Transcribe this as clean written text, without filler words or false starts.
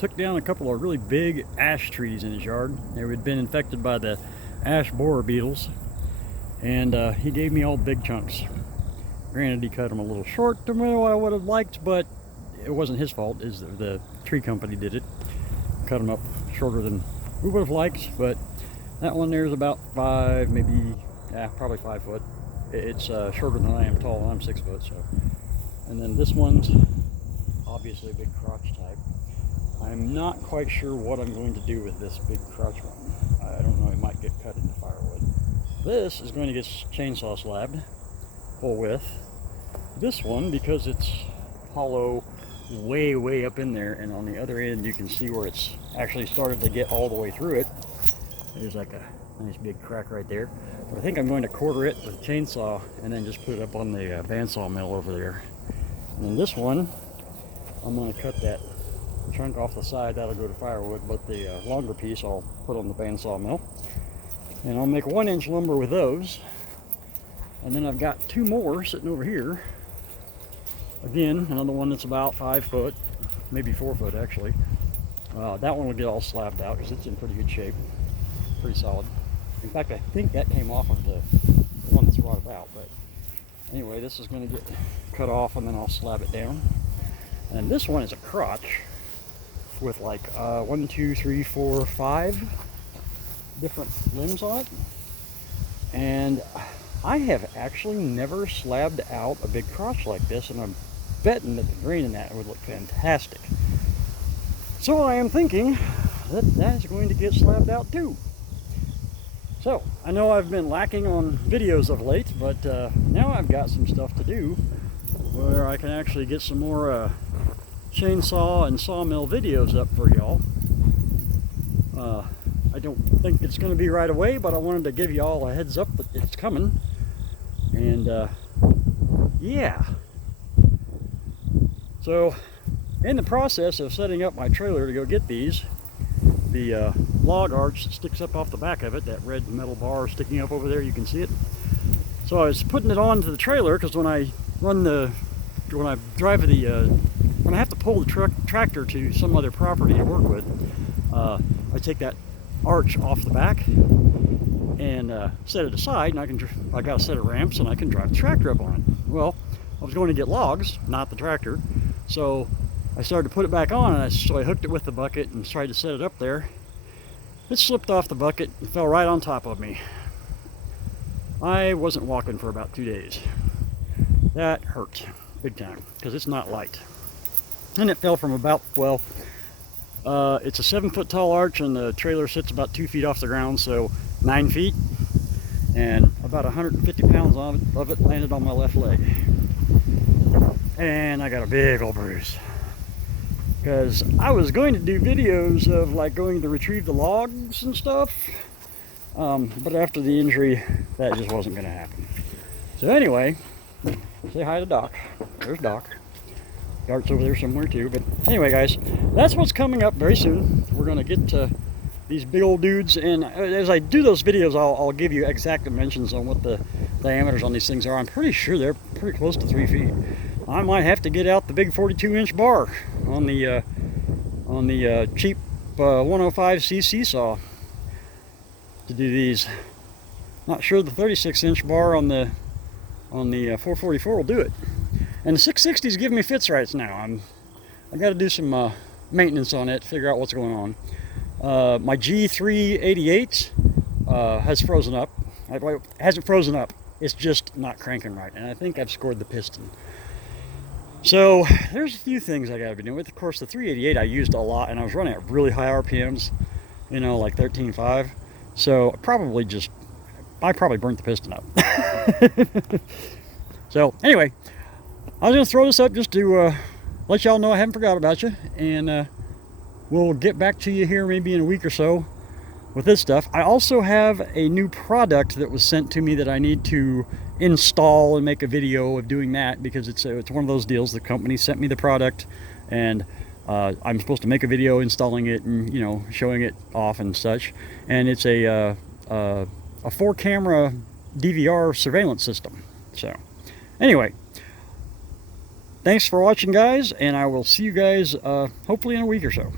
took down a couple of really big ash trees in his yard. They had been infected by the ash borer beetles, and he gave me all big chunks. Granted, he cut them a little short to what I would have liked, but it wasn't his fault. The tree company did it. Cut them up shorter than we would have liked, but that one there is about 5, maybe, probably 5 foot. It's shorter than I am tall, and I'm 6 foot, so. And then this one's obviously a big crotch type. I'm not quite sure what I'm going to do with this big crotch one. I don't know, it might get cut into firewood. This is going to get chainsaw slabbed, full width. This one, because it's hollow way up in there, and on the other end you can see where it's actually started to get all the way through it. There's like a nice big crack right there. But I think I'm going to quarter it with a chainsaw and then just put it up on the bandsaw mill over there. And then this one, I'm going to cut that chunk off the side. That'll go to firewood, but the longer piece I'll put on the bandsaw mill. And I'll make 1-inch lumber with those. And then I've got 2 more sitting over here. Again, another one that's about 5 foot, maybe 4 foot actually. That one will get all slabbed out because it's in pretty good shape, pretty solid. In fact, I think that came off of the one that's rotted out. But anyway, this is going to get cut off, and then I'll slab it down. And this one is a crotch with like 1, 2, 3, 4, 5 different limbs on it. And I have actually never slabbed out a big crotch like this, and I'm betting that the grain in that would look fantastic. So I am thinking that that's going to get slabbed out too. So I know I've been lacking on videos of late, but now I've got some stuff to do where I can actually get some more chainsaw and sawmill videos up for y'all. I don't think it's going to be right away, but I wanted to give y'all a heads up that it's coming. And yeah. So in the process of setting up my trailer to go get these, the log arch that sticks up off the back of it, that red metal bar sticking up over there, you can see it. So I was putting it onto the trailer because when I have to pull the tractor to some other property to work with, I take that arch off the back and set it aside, and I got a set of ramps, and I can drive the tractor up on it. Well, I was going to get logs, not the tractor, so I started to put it back on, and so I hooked it with the bucket and tried to set it up there. It slipped off the bucket and fell right on top of me. I wasn't walking for about 2 days. That hurt big time because it's not light. And it fell from about, well, it's a 7-foot tall arch, and the trailer sits about 2 feet off the ground, so 9 feet, and about 150 pounds of it landed on my left leg. And I got a big old bruise. Because I was going to do videos of like going to retrieve the logs and stuff, but after the injury, that just wasn't going to happen. So anyway, say hi to Doc. There's Doc. Dart's over there somewhere too. But anyway, guys, that's what's coming up very soon. We're going to get to these big old dudes, and as I do those videos, I'll give you exact dimensions on what the diameters on these things are. I'm pretty sure they're pretty close to 3 feet. I might have to get out the big 42-inch bar on the cheap 105cc saw to do these. Not sure the 36-inch bar on the 444 will do it. And the 660's giving me fits right now. I got to do some maintenance on it, figure out what's going on. My G388 has frozen up. It hasn't frozen up. It's just not cranking right, and I think I've scored the piston. So there's a few things I got to be doing with. Of course, the 388 I used a lot, and I was running at really high RPMs, you know, like 13.5. So I probably burnt the piston up. So anyway, I was going to throw this up just to let y'all know I haven't forgot about you, and we'll get back to you here maybe in a week or so with this stuff. I also have a new product that was sent to me that I need to install and make a video of doing that, because it's one of those deals. The company sent me the product, and I'm supposed to make a video installing it and, you know, showing it off and such. And it's a 4-camera DVR surveillance system. So anyway, thanks for watching, guys, and I will see you guys hopefully in a week or so.